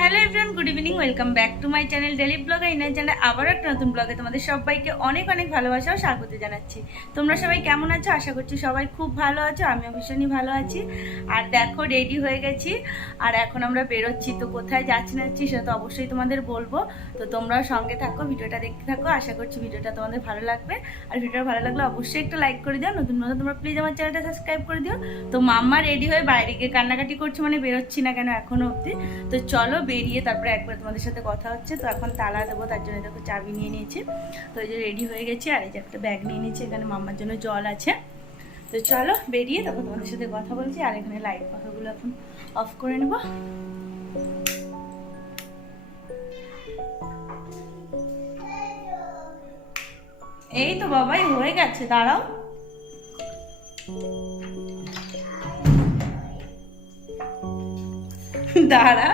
Hello everyone, good evening, welcome back to my channel daily ব্লগে। Inner চ্যানেলে আবার একটা নতুন ব্লগে তোমাদের সবাইকে অনেক অনেক ভালোবাসা ও স্বাগত জানাচ্ছি। তোমরা সবাই কেমন আছো? আশা করছি সবাই খুব ভালো আছো, আমিও ভীষণই ভালো আছি। আর দেখো, রেডি হয়ে গেছি আর এখন আমরা বেরোচ্ছি। তো কোথায় যাচ্ছি না যাচ্ছি সেটা তো অবশ্যই তোমাদের বলবো। তো তোমরাও সঙ্গে থাকো, ভিডিওটা দেখতে থাকো। আশা করছি ভিডিওটা তোমাদের ভালো লাগবে। আর ভিডিওটা ভালো লাগলে অবশ্যই একটা লাইক করে দিও, নতুন নতুন তোমরা প্লিজ আমার চ্যানেলটা সাবস্ক্রাইব করে দিও। তো মাম্মা রেডি হয়ে বাইরে গিয়ে কান্নাকাটি করছে, মানে বেরোচ্ছি না কেন এখনো অবধি। তো চলো বেরিয়ে তারপরে একবার তোমাদের সাথে কথা হচ্ছে। তো এখন তালা দেবো, তার জন্য দেখো চাবি নিয়ে নিয়েছি। তো এই যে রেডি হয়ে গেছি, আর এই যে একটা ব্যাগ নিয়ে নিয়েছি, এখানে মাম্মার জন্য জল আছে। তো চলো বেরিয়ে তারপর তোমাদের সাথে কথা বলছি। আর এখানে লাইট পাখাগুলো এখন অফ করে নেব। এই তো বাবাই হয়ে গেছে, দাঁড়াও। দাঁড়া,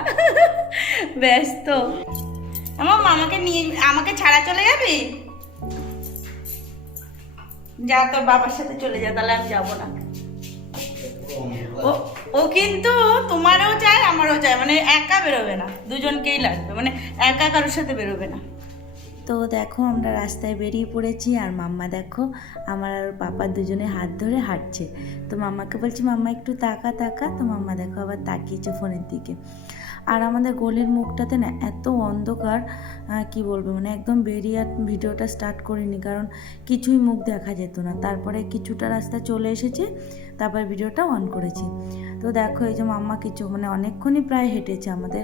ব্যস্ত। আমার মামাকে নিয়ে আমাকে ছাড়া চলে যাবি? যা, তোর বাবার সাথে চলে যা, তাহলে আমি যাবো না। ও ও কিন্তু তোমারও চায় আমারও চায়, মানে একা বেরোবে না, দুজনকেই লাগবে, মানে একা কারোর সাথে বেরোবে না। তো দেখো আমরা রাস্তায় বেরিয়ে পড়েছি, আর মাম্মা দেখো আমার আর পাপা দুজনে হাত ধরে হাঁটছে। তো মাম্মাকে বলছি মাম্মা একটু তাকা তাকা, তো মাম্মা দেখো আবার তাকিয়েছে ফোনের দিকে। আর আমাদের গলির মুখটাতে না এত অন্ধকার, কি বলবো, মানে একদম বেরিয়ে ভিডিওটা স্টার্ট করিনি, কারণ কিছুই মুখ দেখা যেত না। তারপরে কিছুটা রাস্তা চলে এসেছে, তারপর ভিডিওটা অন করেছি। তো দেখো এই যে মাম্মা কিছু মানে অনেকক্ষণই প্রায় হেঁটেছে, আমাদের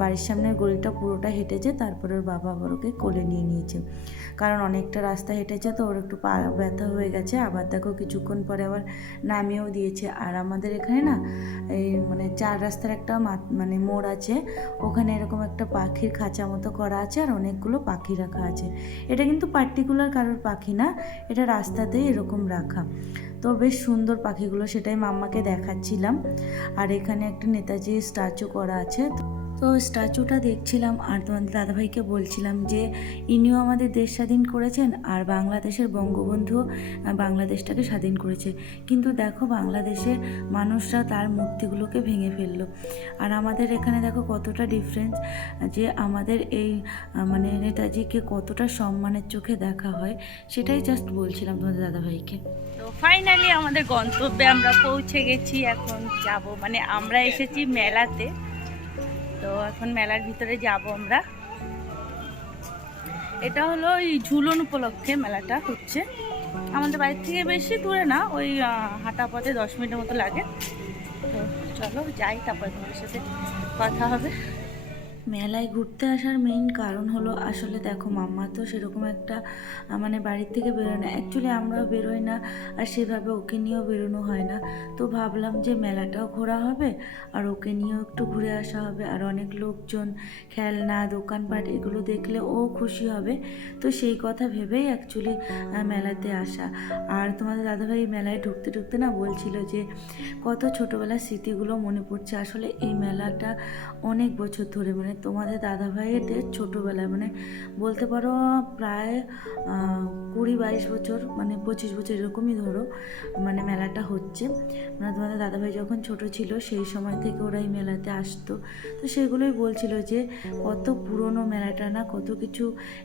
বাড়ির সামনের গলিটা পুরোটা হেঁটেছে। তারপরে ওর বাবা আবার ওকে কোলে নিয়ে নিয়েছে, কারণ অনেকটা রাস্তা হেঁটেছে, তো ওর একটু পা ব্যথা হয়ে গেছে। আবার দেখো কিছুক্ষণ পরে আবার নামিয়েও দিয়েছে। আর আমাদের এখানে না এই মানে 4 রাস্তার একটা মানে মোড় আছে, ওখানে এরকম একটা পাখির খাঁচা মতো করা আছে, আর অনেকগুলো পাখি রাখা আছে। এটা কিন্তু পার্টিকুলার কারোর পাখি না, এটা রাস্তাতেই এরকম রাখা। তো বেশ সুন্দর পাখিগুলো, সেটাই মাম্মাকে দেখাচ্ছিলাম। আর এখানে একটা নেতাজির স্ট্যাচু করা আছে। তো স্ট্যাচুটা দেখছিলাম, আর তোমাদের দাদাভাইকে বলছিলাম যে ইনিও আমাদের দেশ স্বাধীন করেছেন, আর বাংলাদেশের বঙ্গবন্ধুও বাংলাদেশটাকে স্বাধীন করেছে। কিন্তু দেখো বাংলাদেশে মানুষরা তার মূর্তিগুলোকে ভেঙে ফেললো। আর আমাদের এখানে দেখো কতটা ডিফারেন্স, যে আমাদের এই মানে নেতাজিকে কতটা সম্মানের চোখে দেখা হয়, সেটাই জাস্ট বলছিলাম তোমাদের দাদাভাইকে। তো ফাইনালি আমাদের গন্তব্যে আমরা পৌঁছে গেছি। এখন যাব, মানে আমরা এসেছি মেলাতে। তো এখন মেলার ভিতরে যাব আমরা। এটা হলো ওই ঝুলন উপলক্ষে মেলাটা হচ্ছে। আমাদের বাড়ির থেকে বেশি দূরে না, ওই হাঁটা পথে 10 মিনিটের মতো লাগে। তো চলো যাই, তারপরে তোমাদের সাথে কথা হবে। মেলায় ঘুরতে আসার মেইন কারণ হলো, আসলে দেখো মাম্মা তো সেরকম একটা মানে বাড়ির থেকে বেরোয় না, অ্যাকচুয়ালি আমরাও বেরোই না, আর সেভাবে ওকে নিয়েও বেরোনো হয় না। তো ভাবলাম যে মেলাটাও ঘোরা হবে, আর ওকে নিয়েও একটু ঘুরে আসা হবে, আর অনেক লোকজন, খেলনা, দোকানপাট এগুলো দেখলে ও খুশি হবে। তো সেই কথা ভেবেই অ্যাকচুয়ালি মেলাতে আসা। আর তোমাদের দাদাভাই মেলায় ঢুকতে ঢুকতে না বলছিল যে কত ছোটোবেলার স্মৃতিগুলো মনে পড়ছে। আসলে এই মেলাটা অনেক বছর ধরে, মানে তোমাদের দাদাভাইয়েদের ছোটোবেলায়, মানে বলতে পারো প্রায় 20-22 বছর, মানে 25 বছর এরকমই ধরো, মানে মেলাটা হচ্ছে। মানে তোমাদের দাদাভাই যখন ছোট ছিল সেই সময় থেকে ওরা এই মেলাতে আসতো। তো সেগুলোই বলছিল যে কত পুরনো মেলাটা না, কত কিছু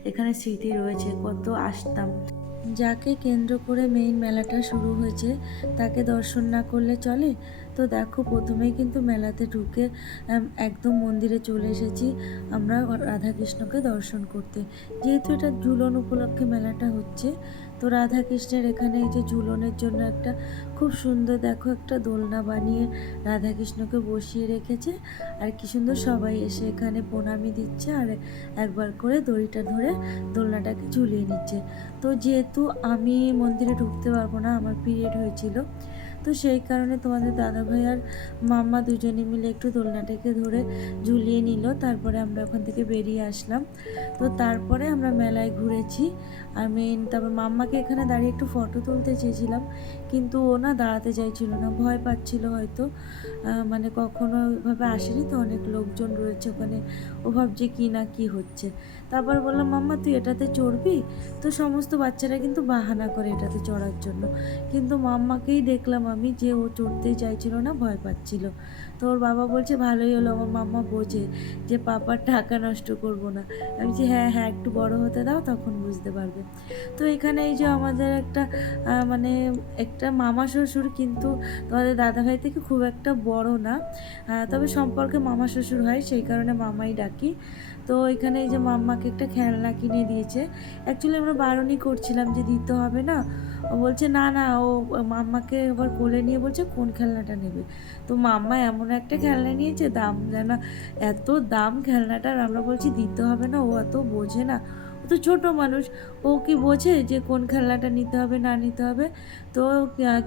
এখানে স্মৃতি রয়েছে, কত আসতাম। যাকে কেন্দ্র করে মেইন মেলাটা শুরু হয়েছে তাকে দর্শন না করলে চলে। তো দেখো প্রথমেই কিন্তু মেলাতে ঢুকে একদম মন্দিরে চলে এসেছি আমরা রাধাকৃষ্ণকে দর্শন করতে, যেহেতু এটা ঝুলন উপলক্ষে মেলাটা হচ্ছে। তো রাধাকৃষ্ণের এখানে এই যে ঝুলনের জন্য একটা খুব সুন্দর দেখো একটা দোলনা বানিয়ে রাধাকৃষ্ণকে বসিয়ে রেখেছে। আর কি সুন্দর সবাই এসে এখানে প্রণামী দিচ্ছে, আর একবার করে দড়িটা ধরে দোলনাটাকে ঝুলিয়ে নিচ্ছে। তো যেহেতু আমি মন্দিরে ঢুকতে পারবো না, আমার পিরিয়ড হয়েছিল, তো সেই কারণে তোমাদের দাদাভাই আর মাম্মা দুজনে মিলে একটু দোলনাটাকে ধরে ঝুলিয়ে নিল। তারপরে আমরা ওখান থেকে বেরিয়ে আসলাম। তো তারপরে আমরা মেলায় ঘুরেছি। আর তারপর মাম্মাকে এখানে দাঁড়িয়ে একটু ফটো তুলতে চেয়েছিলাম, কিন্তু ও না দাঁড়াতে চাইছিল না, ভয় পাচ্ছিল হয়তো, মানে কখনো ওইভাবে আসেনি তো, অনেক লোকজন রয়েছে ওখানে, ও ভাবছে কি না কি হচ্ছে। তারপর বললাম মাম্মা তুই এটাতে চড়বি? তো সমস্ত বাচ্চারা কিন্তু বাহানা করে এটাতে চড়ার জন্য, কিন্তু মাম্মাকেই দেখলাম আমি যে ও চড়তেই চাইছিল না, ভয় পাচ্ছিল। তো ওর বাবা বলছে ভালোই হলো, আমার মাম্মা বোঝে যে পাপার টাকা নষ্ট করব না। আমি বলছি হ্যাঁ হ্যাঁ একটু বড় হতে দাও, তখন বুঝতে পারবে। তো এখানে এই যে আমাদের একটা মানে একটা মামা শ্বশুর, কিন্তু তোমাদের দাদাভাই থেকে খুব একটা বড় না, তবে সম্পর্কে মামা শ্বশুর হয়, সেই কারণে মামাই ডাকি। তো এখানে এই যে মাম্মাকে একটা খেলনা কিনে দিয়েছে। অ্যাকচুয়ালি আমরা বারণই করছিলাম যে দিতে হবে না, ও বলছে না না, ও মাম্মাকে এবার কোলে নিয়ে বলছে কোন খেলনাটা নেবে। তো মাম্মা এমন একটা খেলনা নিয়েছে, দাম যেন এত দাম খেলনাটার, আমরা বলছি দিতে হবে না, ও এত বোঝে না, ও তো ছোটো মানুষ, ও কি বোঝে যে কোন খেলনাটা নিতে হবে না নিতে হবে। তো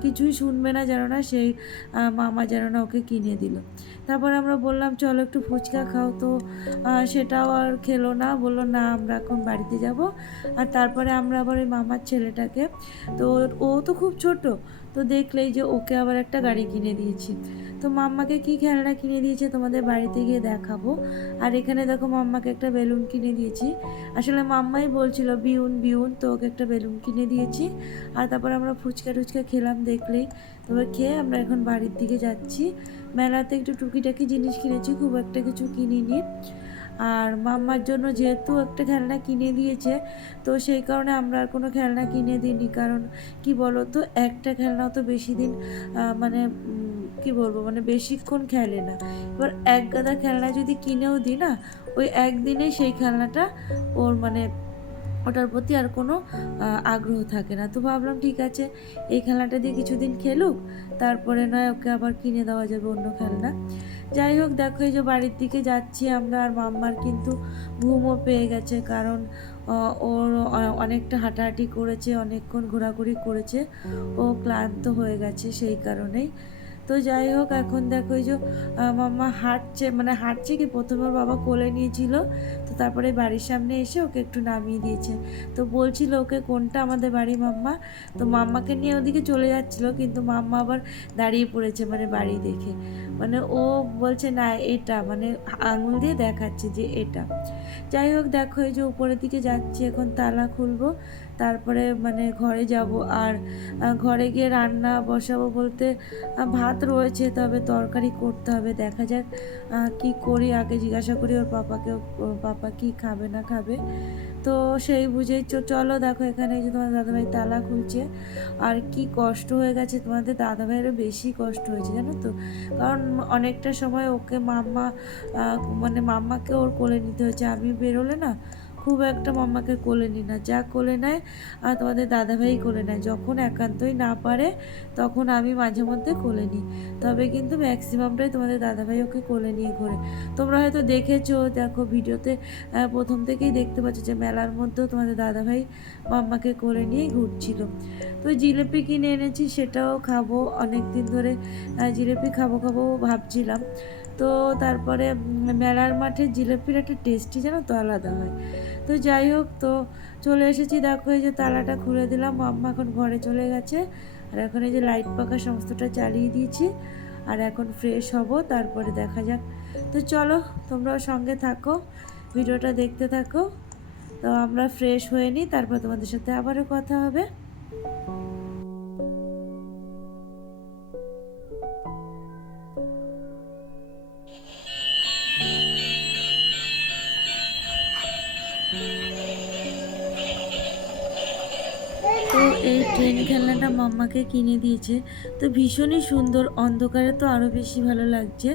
কিছুই শুনবে না যেন না, সেই মামা যেন না ওকে কিনে দিল। তারপর আমরা বললাম চলো একটু ফুচকা খাও, তো সেটাও আর খেলো না, বললো না আমরা এখন বাড়িতে যাব। আর তারপরে আমরা আবার ওই মামার ছেলেটাকে, তো ও তো খুব ছোট, তো দেখলেই যে ওকে আবার একটা গাড়ি কিনে দিয়েছি। তো মাম্মাকে কি খেলনা কিনে দিয়েছে তোমাদের বাড়িতে গিয়ে দেখাবো। আর এখানে দেখো মাম্মাকে একটা বেলুন কিনে দিয়েছি, আসলে মাম্মাই বলছিল বিউন বিউন, তো ওকে একটা বেলুন কিনে দিয়েছি। আর তারপর আমরা ফুচকা টুচকা খেলাম দেখলেই, তবে খেয়ে আমরা এখন বাড়ির দিকে যাচ্ছি। মেলাতে একটু টুকিটাকি জিনিস কিনেছি, খুব একটা কিছু কিনিনি। আর মাম্মার জন্য যেহেতু একটা খেলনা কিনে দিয়েছে, তো সেই কারণে আমরা আর কোনো খেলনা কিনে দিইনি, কারণ কি বলো তো, একটা খেলনা তো বেশি দিন মানে কি বলবো, মানে বেশিক্ষণ খেলে না। এবার এক গাদা খেলনা যদি কিনেও দিই না, ওই একদিনেই সেই খেলনাটা ওর মানে ওটার প্রতি আর কোনো আগ্রহ থাকে না। তো ভাবলাম ঠিক আছে, এই খেলনাটা দিয়ে কিছুদিন খেলুক, তারপরে নয় ওকে আবার কিনে দেওয়া যাবে অন্য খেলনা। যাই হোক দেখো, এই যে বাড়ির দিকে যাচ্ছি আমরা, আর মাম্মার কিন্তু ঘুমও পেয়ে গেছে, কারণ ওর অনেকটা হাঁটাহাঁটি করেছে, অনেকক্ষণ ঘোরাঘুরি করেছে, ও ক্লান্ত হয়ে গেছে সেই কারণেই। তো যাই হোক এখন দেখো এই যে মাম্মা হাঁটছে, মানে হাঁটছে কি, প্রথমে ওর বাবা কোলে নিয়েছিল, তো তারপরে বাড়ির সামনে এসে ওকে একটু নামিয়ে দিয়েছে। তো বলছিল ওকে কোনটা আমাদের বাড়ি মাম্মা, তো মাম্মাকে নিয়ে ওদিকে চলে যাচ্ছিল, কিন্তু মাম্মা আবার দাঁড়িয়ে পড়েছে মানে বাড়ি দেখে, মানে ও বলছে না এটা, মানে আঙুল দিয়ে দেখাচ্ছে যে এটা। যাই হোক দেখো এই যে উপরের দিকে যাচ্ছি, এখন তালা খুলবো, তারপরে মানে ঘরে যাব। আর ঘরে গিয়ে রান্না বসাবো বলতে ভাত রয়েছে, তবে তরকারি করতে হবে, দেখা যাক কি করি, আগে জিজ্ঞাসা করি ওর পাপাকে, ওর পাপা কি খাবে না খাবে। তো সেই বুঝেই চলো দেখো এখানে এই যে তোমার দাদাভাই তালা খুলছে। আর কি কষ্ট হয়ে গেছে, তোমাদের দাদাভাইয়েরও বেশি কষ্ট হয়েছে জানো তো, কারণ অনেকটা সময় ওকে মাম্মা মানে মাম্মাকে ওর কোলে নিতে হয়েছে। আমি বেরোলে না খুব একটা মাম্মাকে কোলে নিই না, যা কোলে নেয় তোমাদের দাদাভাই কোলে নেয়, যখন একান্তই না পারে তখন আমি মাঝে মধ্যে কোলে নিই, তবে কিন্তু ম্যাক্সিমামটাই তোমাদের দাদাভাই ওকে কোলে নিয়ে ঘোরে। তোমরা হয়তো দেখেছো, দেখো ভিডিওতে প্রথম থেকেই দেখতে পাচ্ছ যে মেলার মধ্যেও তোমাদের দাদাভাই মাম্মাকে কোলে নিয়েই ঘুরছিল। তো জিলিপি কিনে এনেছি, সেটাও খাবো, অনেক দিন ধরে জিলিপি খাবো খাবো ভাবছিলাম। তো তারপরে মেলার মাঠে জিলিপির একটা টেস্টি যেন তো আলাদা হয়। তো যাই হোক, তো চলে এসেছি, দেখো এই যে তালাটা খুলে দিলাম, মাম্মা এখন ঘরে চলে গেছে। আর এখন এই যে লাইট পাখা সমস্তটা চালিয়ে দিয়েছি, আর এখন ফ্রেশ হব, তারপরে দেখা যাক। তো চলো তোমরাও সঙ্গে থাকো, ভিডিওটা দেখতে থাকো। তো আমরা ফ্রেশ হয়ে নিই, তারপর তোমাদের সাথে আবারও কথা হবে। তো এই ট্রেন খেলনাটা মাম্মাকে কিনে দিয়েছে, তো ভীষণই সুন্দর, অন্ধকারে তো আরও বেশি ভালো লাগছে।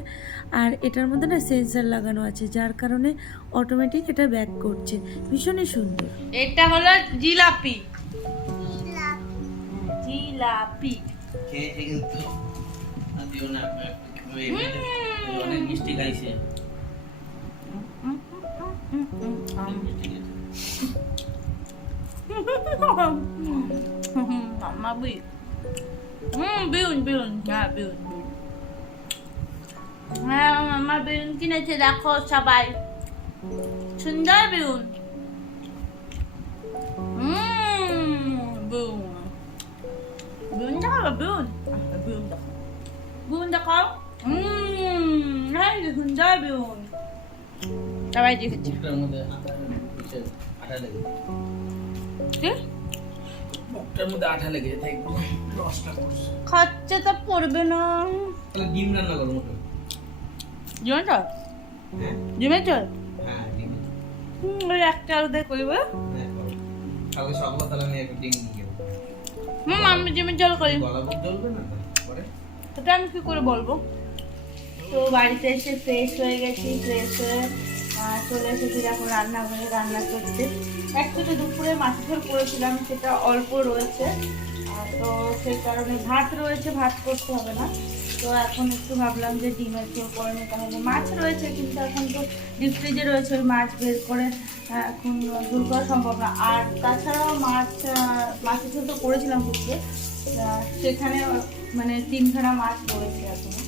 আর এটার মধ্যে না সেন্সার লাগানো আছে, যার কারণে অটোমেটিক এটা ব্যাক করছে, ভীষণই সুন্দর। এটা হলো জিলাপি, জিলাপি খেয়েছে কিন্তু দিও না, অনেক মিষ্টি খাইছে। মাম্মা বিউন, বিউন বিউন, হ্যাঁ বিউন বিউন, হ্যাঁ মাম্মা বিউন কিনেছে, দেখো সবাই সুন্দর বিউন। বিউন বিউন দেখাবো, বিউন বিউন দেখো, বিউন দেখাও, সুন্দর বিউন, সবাই দেখেছে। মুখটার মধ্যে আঠা লেগেছে, কি মুখটার মধ্যে আঠা লেগেছে, তাই একটু রসটা করছে। খরচা তো পড়বে না, তাহলে ডিম রান্না করো মুখে। ডিমের চল হ্যাঁ ডিমের চল হ্যাঁ ডিম ওই একটা আলু দিয়ে করবো। হ্যাঁ করো। কালকে সকালবেলা আমি একটা ডিম নিয়ে যাবো। আমি ডিমের জল করি, গলা বুক জ্বলবে না তো পরে? সেটা আমি কি করে বলবো। তো বাড়িতে এসে ফ্রেশ হয়ে গেছি, ফ্রেশ হয়ে চলে এসেছি এখন রান্নাঘরে রান্না করতে। অ্যাকচুয়ালি দুপুরে মাছের ঝোল করেছিলাম, সেটা অল্প রয়েছে, তো সেই কারণে ভাত রয়েছে, ভাত করতে হবে না। তো এখন একটু ভাবলাম যে ডিমের ঝোল করে নিতে হবে। মাছ রয়েছে কিন্তু এখন তো ডিপ ফ্রিজে রয়েছে, ওই মাছ বের করে এখন ঝোল করা সম্ভব না। আর তাছাড়াও মাছের ঝোল তো করেছিলাম দুপুরে, সেখানে মানে 3খানা মাছ রয়েছে এখনো।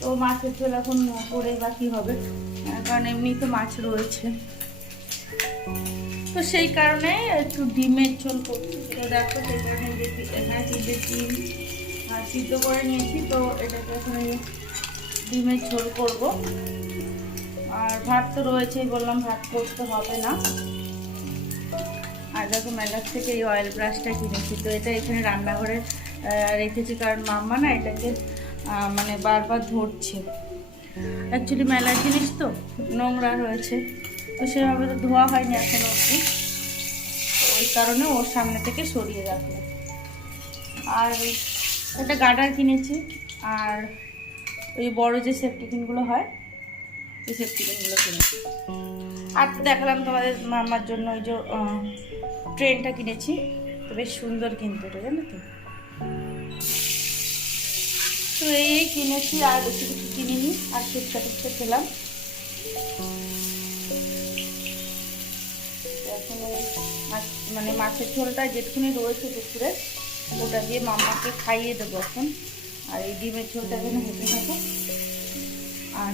তো মাছের ঝোল এখন করে বা কী হবে, কারণ এমনি তো মাছ রয়েছে। তো সেই কারণে একটু ডিমের ঝোল করছি। তো দেখো সেই কারণে এখানে 3টে ডিম সিদ্ধ করে নিয়েছি। তো এটাকে এখন আমি ডিমের ঝোল করব। আর ভাত তো রয়েছেই, বললাম ভাত করতে হবে না। আর দেখো মেলার থেকে এই অয়েল ব্রাশটা কিনেছি, তো এটা এখানে রান্নাঘরে রেখেছি, কারণ মাম্মা না এটাকে মানে বারবার ধরছে। অ্যাকচুয়ালি মেলার জিনিস তো নোংরা রয়েছে, তো সেভাবে তো ধোয়া হয়নি এখন অবধি, তো ওই কারণে ওর সামনে থেকে সরিয়ে রাখলাম। আর একটা গার্ডার কিনেছি, আর ওই বড় যে সেফটিকিনগুলো হয় এই সেফটিকিনগুলো কিনেছি। আর তো দেখালাম তোমাদের মামার জন্য ওই যে ট্রেনটা কিনেছি, তো বেশ সুন্দর কিন্তু এটা, জানো তো। তো এই কিনেছি, আর বেশি কিছু কিনিনি। আর ফুচকা টুচকা খেলাম। এখন মানে মাছের ঝোলটা যেটুকুনি রয়েছে দুপুরে, ওটা দিয়ে মামাকে খাইয়ে দেবো এখন। আর এই ডিমের ঝোলটা এখানে হেঁটে থাকো। আর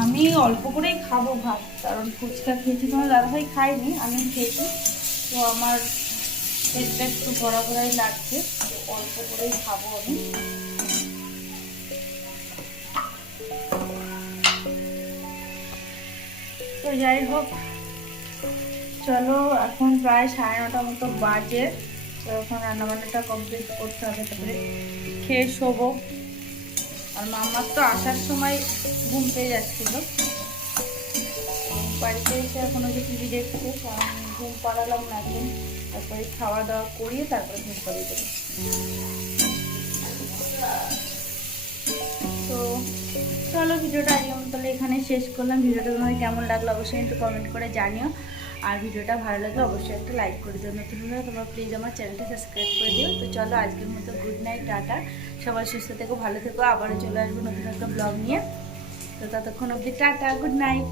আমি অল্প করেই খাবো ভাত, কারণ ফুচকা খেয়েছি, তোমার দাদাভাই খাইনি, আমি খেয়েছি। তো আমার পেটটা একটু ভরা ভরাই লাগছে, তো অল্প করেই খাবো আমি। তো যাই হোক, চলো এখন প্রায় 9:30 মতো বাজে। তো এখন রান্নাবান্নাটা কমপ্লিট করতে হবে, তারপরে খেয়ে শোবো। আর মামার তো আসার সময় ঘুম পেয়ে যাচ্ছিল, বাড়িতে এসে এখন ওই যে টিভি দেখছে, কারণ ঘুম পাড়ালাম না এখন। তারপরে খাওয়া দাওয়া করিয়ে তারপরে ঘুম পাড়িয়ে দেবো। তো চলো ভিডিওটা আজকে আমি তাহলে এখানে শেষ করলাম। ভিডিওটা তোমাদের কেমন লাগলো অবশ্যই একটু কমেন্ট করে জানিও। আর ভিডিওটা ভালো লাগলে অবশ্যই একটা লাইক করে দিও। নতুন হলে তোমরা প্লিজ আমার চ্যানেলটা সাবস্ক্রাইব করে দিও। তো চলো আজকের মতো গুড নাইট, টাটা। সবাই সুস্থ থেকো, ভালো থেকো। আবারও চলে আসবো নতুন একটা ব্লগ নিয়ে। তো ততক্ষণ অবধি টাটা, গুড নাইট।